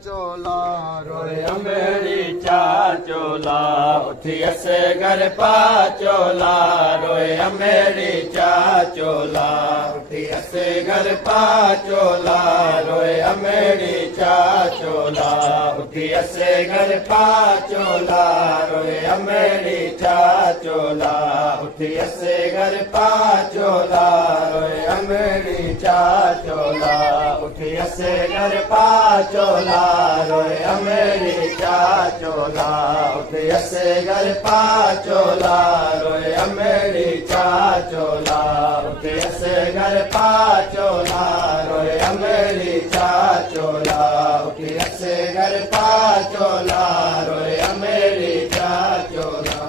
चोला रोए अमेड़ी चा चोला उठी असे घर पा चोला रोए अमेड़ी चा चोला उठी असे घर पा चोला रोए अमेड़ी चा चोला उठी असे घर पा चोला रोए अमेड़ी चा चोला उठी असे घर पा चोला रोए अमेड़ी चा चोला उठी असे घर पा चोला रोए अमेड़ी चा चोला उठी असे घर पा चोला रोए अमेड़ी चा चोला उठी असे घर पा चोला रोए अमेड़ी चा चोला उठी असे घर पा चोला रोए अमेड़ी चा चोला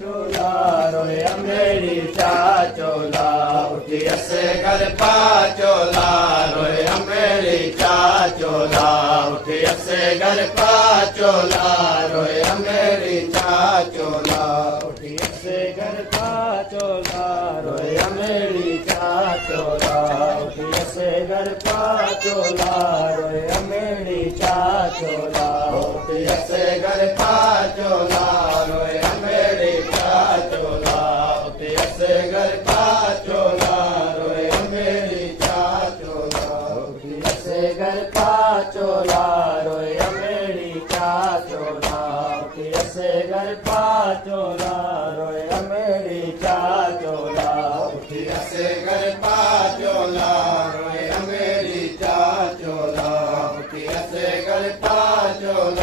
चोला रोए अमेड़ी चा चोला उठी असे घर पा चोला रोए अमेड़ी चा चोला उठी असे घर पा चोला रोए अमेड़ी चा चोला उठी असे घर पा चोला रोए अमेड़ी चा चोला उठी असे घर पा चोला रोए अमेड़ी चा चोला उठी असे घर पा चोला रोए अमेड़ी चा चोला उठी असे घर पा चोला रोए अमेड़ी चा चोला उठी असे घर पा चोला रोए अमेड़ी चा चोला उठी असे घर पा चोला रोए अमेड़ी चा चोला उठी असे घर पा चोला रोए अमेड़ी चा चोला उठी असे घर पा चोला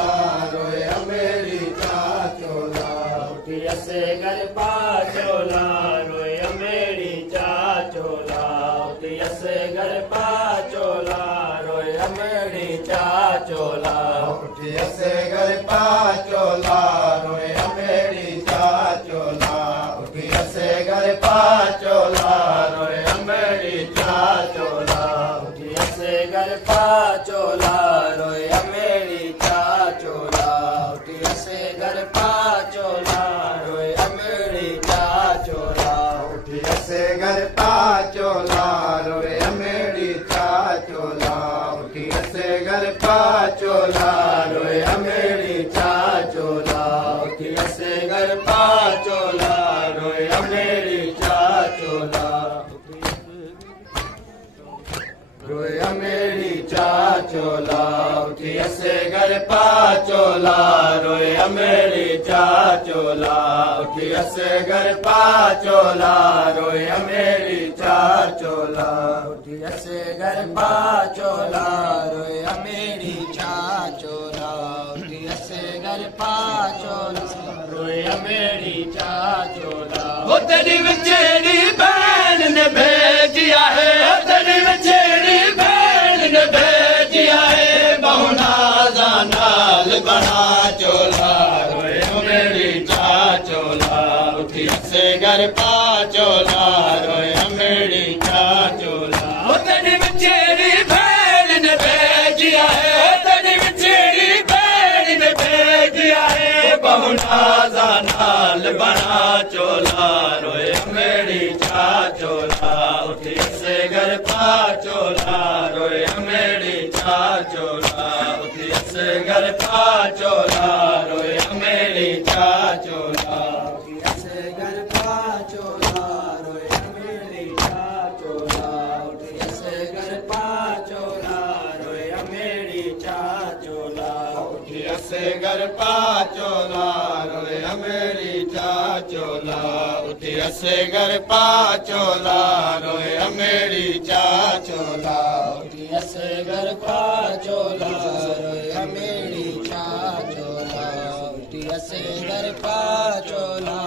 रोए अमेड़ी चा चोला उठी असे घर पा चोला रोए अमेड़ी चा चोला उठी असे घर पा चोला रोए अमेड़ी चा चोला उठी असे घर पा चोला रोए अमेड़ी चा चोला उठी असे घर पा चोला रोए अमेड़ी चा चोला उठी असे घर पा चोला रोए अमेड़ी चा चोला उठी असे घर पा चोला रोए अमेड़ी चा चोला उठी असे घर पा चोला रोए अमेड़ी चा चोला उठी असे घर पा चोला रोए अमेड़ी चा चोला उठी असे घर पा चोला रोए अमेड़ी चा चोला रोए अमेड़ी चा चोला उठी असे घर पा चोला रोए अमेड़ी चा चोला उठी असे घर पा चोला रोए अमेड़ी चा चोला उठी असे घर पा चोला रोए अमेड़ी चा चोला उठी असे घर पा चोला रोए अमेड़ी चा चोला वो तेरी विचेरी बहन ने भेजिया है तेरी विचेरी बहन ने भेजिया है बहुना नाल बना चोला रोए अमेड़ी चा चोला उठी असे घर पा चोला रोए अमेड़ी चा चोला वो तेरी विचेरी बहन ने भेजिया है तेरी विचेरी बहन ने भेजिया है बहुना नाल बना चोला रोए अमेड़ी चा चोला उठी असे घर पा चोला रोए अमेड़ी चा चोला उठी असे घर पा चोला रोए अमेड़ी चा चोला उठी असे घर पा चोला रोए अमेड़ी चा चोला उठी असे घर पा चोला रोए अमेड़ी चा चोला उठी असे घर पा चोला रोए अमेड़ी चा चोला उठी असे घर पा चोला रोए अमेड़ी चा चोला उठी असे घर पा चोला रोए अमेड़ी चा चोला उठी असे घर पा चोला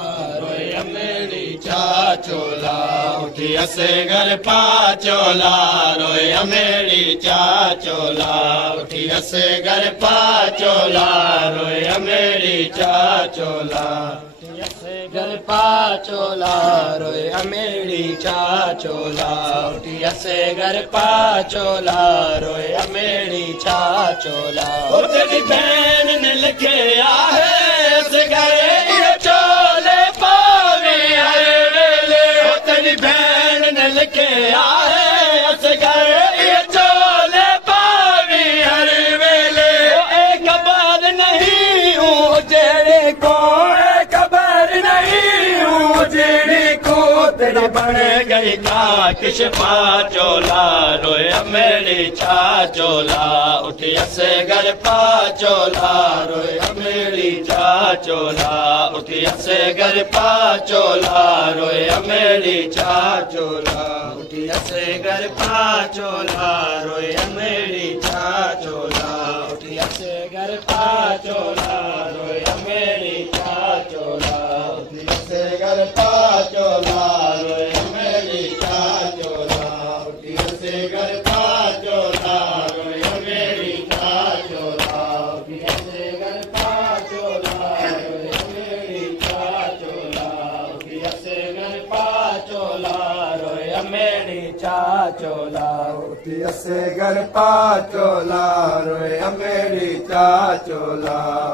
रोए अमेड़ी चा चोला उठी असे घर पा चोला रोए अमेड़ी चा चोला उठी असे घर पा चोला रोए अमेड़ी चा चोला घर पा चोला रोए अमेड़ी चा चोला उठी असे घर पा चोला रोए अमेड़ी चा चोला तेरी बहन ने लिखे आहे घर चोले पावे हर वेले तेरी बहन ने लिखे आहे घर चोले पावे कही का किश पा चोला रोए अमेड़ी चा चोला उठिया से घर पा चोला रोए अमेड़ी चा चोला उठिया से घर पा चोला रोए अमेड़ी चा चोला उठिया से घर पा चोला रोए अमेड़ी चा चोला उठिया से घर पा चोला रोए अमेड़ी चा चोला उठिया से घर पा चोला रोए अमेड़ी चा चोला उठिया से घर पा चोला रोए अमेड़ी चा चोला उठिया से घर पा चोला रोए अमेड़ी चा चोला उठिया से घर पा चोला रोए अमेड़ी चा चोला उठिया से घर पा चोला रोए अमेड़ी चा चोला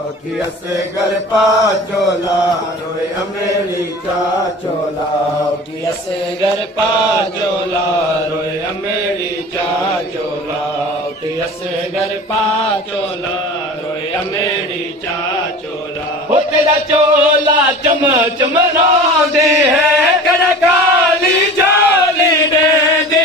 उठिया से घर पा चोला रोए अमेड़ी चा चोला उठिया से घर पा चोला रोए अमेड़ी चा चोला उठिया से घर पा चोला रोए अमेड़ी चा चोला हो तेरा चोला चम चमरांदे है कड़ा काली जाली दे दे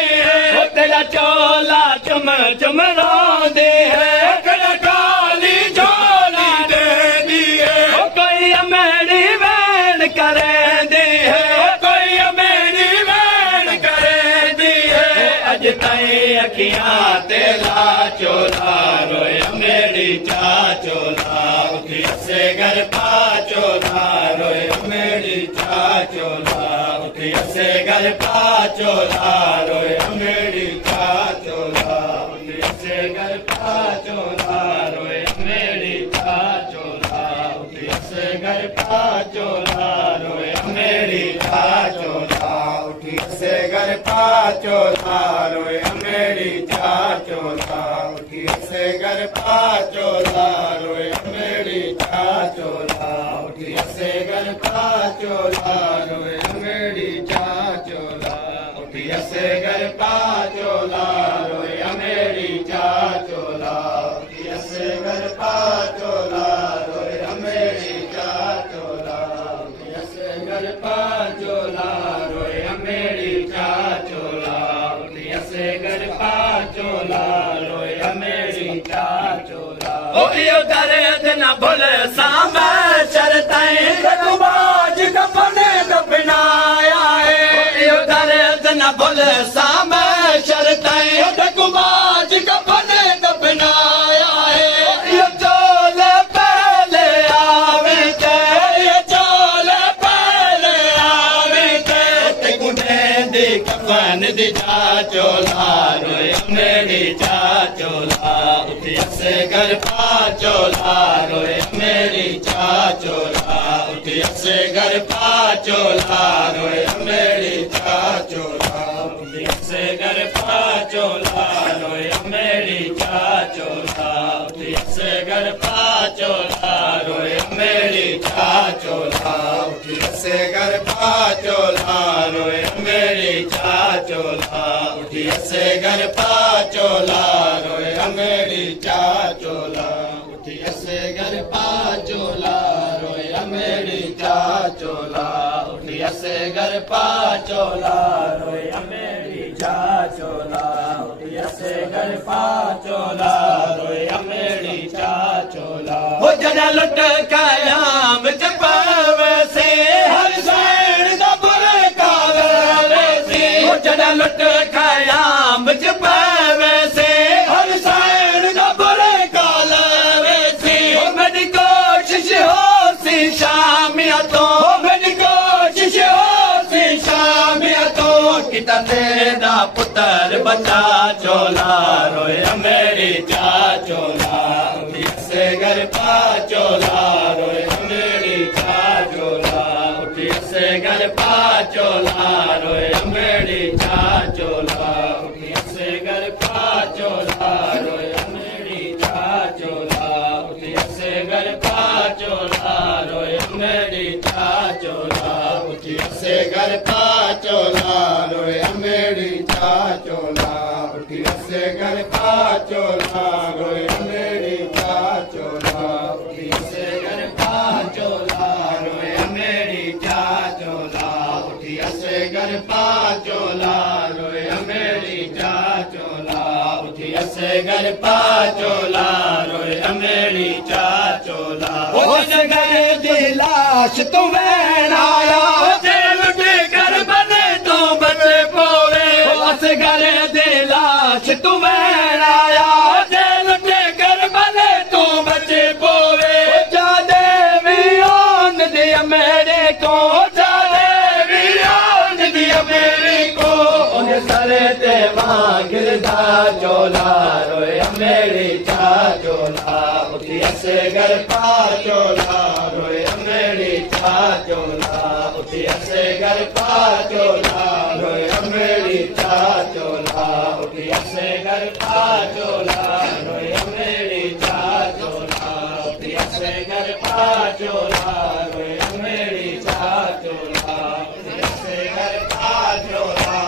हो तेरा चोला चम चमरांदे है कड़ा काली जाली दे दिए हो कोई अमेड़ी वैन करे दी है कोई अमेड़ी वैन करे दी है अज ताई अखियां तेला चोला रोए अमेड़ी चा चोला उठिया से घर पा चोला रोए अमेड़ी चा चोला उठिया से घर पा चोला रोए अमेड़ी चा चोला उठिया से घर पा चोला रोए अमेड़ी चा चोला उठिया से घर पा चोला रोए अमेड़ी चा चोला उठिया से घर पा चोला रोए अमेड़ी चा चोला उठिया से घर पा चोला रोए अमेड़ी चा चोला उठिया से घर पा चोला रोए अमेड़ी चा चोला उठिया से घर पा चोला रोए अमेड़ी चा चोला उठिया से घर पा चोला रोए अमेड़ी चा चोला उठिया से घर पा चोला रोए अमेड़ी चा चोला उठिया से घर पा चोला रोए अमेड़ी चा चोला ओ यो दर्द न भूल सामा शरताई रघुबाज कफने दफनाया है यो दर्द न भूल सामा शरताई रघुबाज कफने दफनाया है यो चोले पहले आवे थे यो चोले पहले आवे थे ते गुने दी कफन दी चा चोला रोए अमेड़ी चा चोला उठिया से घर पा चोला रोए अमेड़ी चा चोला उठिया से घर पा चोला रोए अमेड़ी चा चोला उठिया से घर पा चोला रोए अमेड़ी चा चोला उठिया से घर पा चोला रोए अमेड़ी चा चोला उठिया से घर पा चोला रोए अमेड़ी चा चोला उठिया से घर पा चोला रोए अमेड़ी चा चोला उठिया से घर पा चोला रोए अमेड़ी चा चोला उठिया से घर पा चोला रोए अमेड़ी चा चोला उठिया से घर पा चोला रोए अमेड़ी चा चोला हो जना लुट कायाम चपावे से हर सैन दा बुरे कावे से हो जना लुट कायाम चपावे से हर सैन दा बुरे कावे से हो मेरी कोशिश हो सी शामिया तो मेरी कोशिश हो सी शामिया तो किता तेरा पुत्र बचा चोला रोए अमेड़ी चा चोला उठिया से घर पा चोला रोए अमेड़ी चा चोला उठिया से घर पा चोला रोए अमेड़ी चा चोला उठिया से घर पा चोला रोए अमेड़ी चा चोला उठिया से घर पा चोला रोए अमेड़ी चा चोला उठिया से घर पा चोला रोए अमेड़ी चा चोला उठिया से घर पा चोला रोए अमेड़ी चा चोला उठिया से घर पा चोला रोए अमेड़ी चा चोला उठिया से घर पा चोला रोए मेरी चा चोला उठी असे घर पा चोला रोए मेरी चा चोला उस घर दी लाश तू वैन आया लुट कर बने तू बचे पोवे उस घर दी लाश तू वैन आया लुट कर बने तू बचे पोवे जादे भी ओन दिया मेरे को सरे ते गिरदा चोला रोए मेरी चा चोला उठी असे घर पा चोला रोए मेरी चा चोला उठी असे घर पा चोला रोए मेरी चा चोला उठी असे घर पा चोला रोए मेरी चा चोला उठी असे घर पा चोला रोए मेरी चा चोला उठी असे घर पा चोला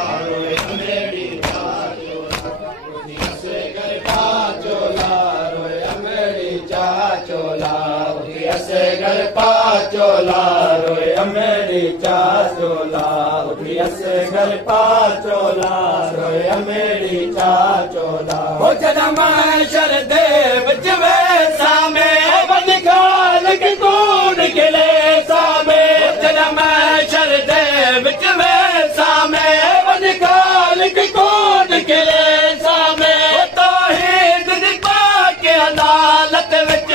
असे घर पा चोला रोए मेरी चा चोला उठी असे घर पा चोला रोए मेरी चा चोला हो जदा महशर दे विच वेसा में बन खाल की कूड़ के लेसा में जदा महशर दे विच वेसा में बन खाल की कूड़ के लेसा में तौहीद दी पाक अदालत विच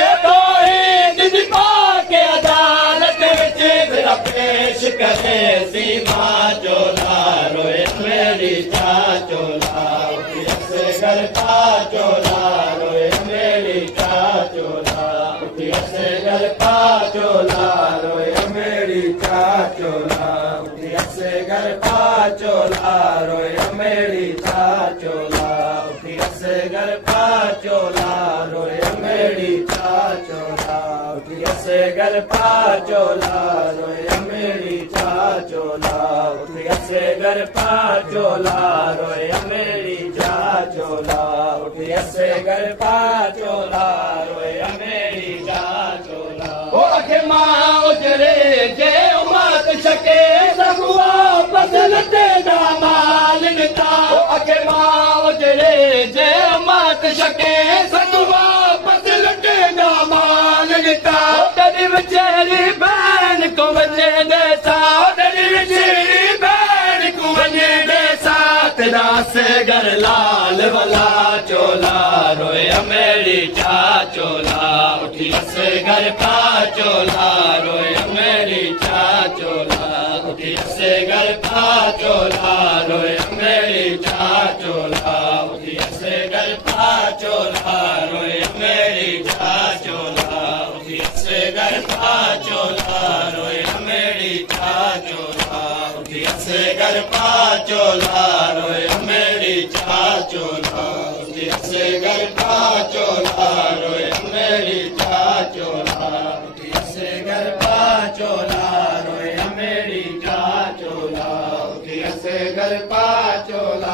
पेश करे सीमा चोला रोए मेरी चा चोला उठी असे घर पा चोला रोए मेरी चा चोला उठी असे घर पा चोला रोए मेरी चा चोला उठी असे घर पा चोला रोए मेरी चा चोला उठी असे घर पा चोला रोए मेरी चा चोला उठी असे घर पा चोला रोए मेरी चा चोला उठी असे घर पा चोला रोए मेरी चा चोला उठी असे घर पा चोला रोए मेरी चा चोला ओ अखे मां उजरे जे उमत शके सगुआ बदल ते ना माल निता ओ अखे मां उजरे जे उमत शके सगुआ बदल ते ना माल निता तदी विचेरी बहन को वजे देसा तदी विचेरी बहन को वजे देसा तेरा से घर लाल वाला चोला रोए मेरी चा चोला उठी असे घर पा चोला रोए मेरी चा चोला उठी असे घर पा चोला रोए मेरी चा चोला उठी असे घर पा चोला रोए मेरी चा चोला उठी असे घर पा चोला रोए मेरी चा चोला उठी असे घर पा चोला रोए मेरी चा चोला उठी असे घर पा चोला रोए मेरी चा चोला उठी असे घर पा चोला रोए मेरी चा चोला उठी असे घर पा चोला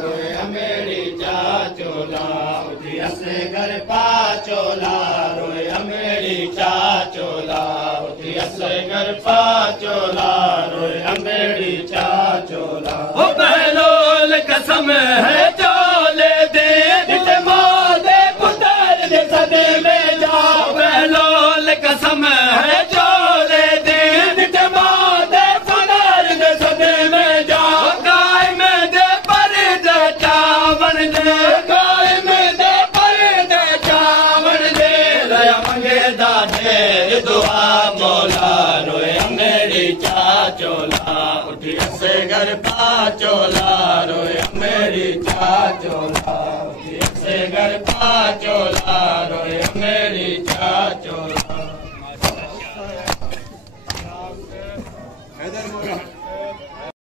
रोए मेरी चा चोला उठी असे घर पा चोला रोए मेरी चा चोला उठी असे घर पा चोला रोए मेरी चा चोला ओ बहलोल कसम है चोले दे दिते मोदे पुतर दे सदे में जा बहलोल कसम है चोले दे दिते मोदे पुतर दे सदे में जा गाय में दे पर दे चावल दे गाय में दे पर दे चावल दे लया मंगे दादे दुआ मौला रोए मेरी चा चोला उठी असे घर पा चोला रोए मेरी चा चोला उठी असे घर पा चोला